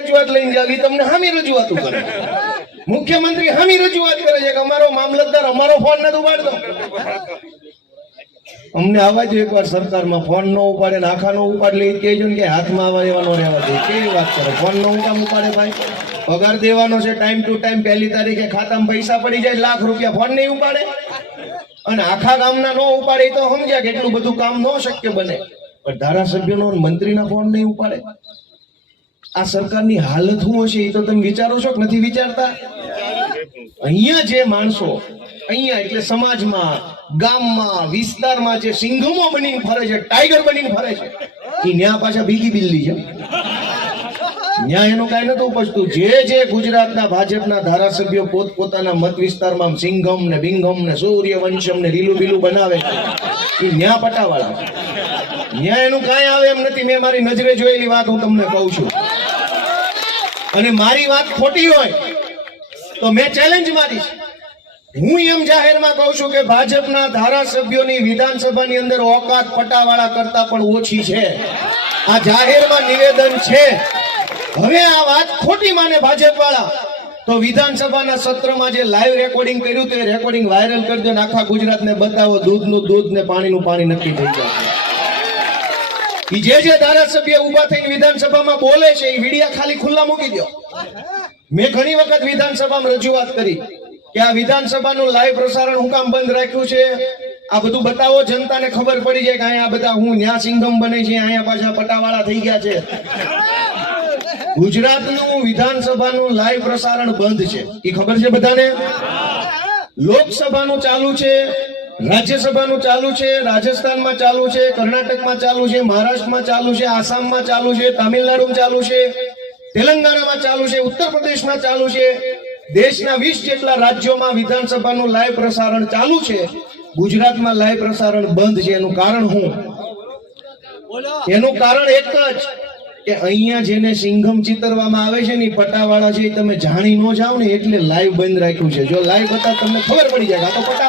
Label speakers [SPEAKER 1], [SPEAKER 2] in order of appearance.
[SPEAKER 1] રજૂઆત લઈને જાવી, તમને હામી રજૂઆત કરે. મુખ્યમંત્રી હામી રજૂઆત કરે છે કે અમારો મામલતદાર અમારો ફોન નથી ઉપાડતો. અમને આવા જોઈએ એકવાર સરકારમાં ફોન નો ઉપાડે આખા નો ઉપાડે કહેજો ને કે હાથમાં આવા દેવાનો રહેવા દે. કેવી વાત કરે? ફોન નો કામ ઉપાડે ભાઈ? પગાર દેવાનો છે ટાઈમ ટુ ટાઈમ પહેલી તારીખે ખાતામાં પૈસા પડી જાય, લાખ રૂપિયા ફોન નહીં ઉપાડે. અને આખા ગામના નો ઉપાડે તો સમજ્યા કે એટલું બધું કામ ન શક્ય બને. પણ ધારાસભ્યનો મંત્રીના ફોન નહીં ઉપાડે. આ સરકારની હાલત શું હશે એ તો તમે વિચારો છો કે નથી વિચારતા? અહીંયા જે માણસો, અહીંયા એટલે સમાજમાં, ગામમાં, વિસ્તારમાં જે સિંઘમો બનીને ફરે છે, ટાઈગર બનીને ફરે છે, એ ન્યા પાછા બીજી બિલ્લી છે. ન્યા એનું કાંઈ નતું ઉપજતું. જે જે ગુજરાતના ભાજપના ધારાસભ્યો પોતપોતાના મત વિસ્તારમાં સિંઘમ ને બિંગમ ને સૂર્યવંશમ ને રીલું બીલું બનાવે એ ન્યા પટાવાળા. ન્યાય ન્યા એનું કાંઈ આવે એમ નથી. મેં મારી નજરે જોયેલી વાત હું તમને કહું છું. અને મારી વાત ખોટી હોય તો મેં ચેલેન્જ મારી હું એમ જાહેરમાં કહું છું કે ભાજપના ધારાસભ્યોની વિધાનસભાની અંદર ઓકાત પટાવાળા કરતા પણ ઓછી છે. આ જાહેરમાં નિવેદન છે. હવે આ વાત ખોટી માને ભાજપ વાળા તો વિધાનસભાના સત્રમાં જે લાઈવ રેકોર્ડિંગ કર્યું તે રેકોર્ડિંગ વાયરલ કરી દો આખા ગુજરાતને બતાવો, દૂધનું દૂધ ને પાણીનું પાણી નક્કી થઈ જાય. જે જે ધારાસભ્ય ઊભા થઈને વિધાનસભામાં બોલે છે એ વિડિયા ખાલી ખુલ્લા મૂકી દો. મેં ઘણી વખત વિધાનસભામાં રજૂઆત કરી કે આ વિધાનસભાનું લાઈવ પ્રસારણ હું કામ બંધ રાખ્યું છે? આ બધું બતાવો, જનતાને ખબર પડી જાય કે અહીંયા બધા હું ન્યા સિંઘમ બને છે, અહીંયા પાછા પટાવાળા થઈ ગયા છે. ગુજરાતનું વિધાનસભાનું લાઈવ પ્રસારણ બંધ છે. એ ખબર છે બધાને? લોકસભાનું ચાલુ છે રાજ્યસભાનું ચાલુ છે રાજસ્થાનમાં ચાલુ છે કર્ણાટકમાં ચાલુ છે મહારાષ્ટ્રમાં ચાલુ છે આસામમાં ચાલુ છે તામિલનાડુમાં ચાલુ છે તેલંગાણામાં ચાલુ છે ઉત્તર પ્રદેશમાં ચાલુ છે. દેશના વીસ જેટલા રાજ્યોમાં વિધાનસભાનું લાઈવ પ્રસારણ ચાલુ છે. ગુજરાતમાં લાઈવ પ્રસારણ બંધ છે. એનું કારણ હું? એનું કારણ એક જ. કે અહીંયા જેને સિંઘમ ચિતરવામાં આવે છે ને પટાવાળા છે એ તમે જાણી ન જાઓ ને એટલે લાઈવ બંધ રાખ્યું છે. જો લાઈવ હતા તમને ખબર પડી જાય તો પટા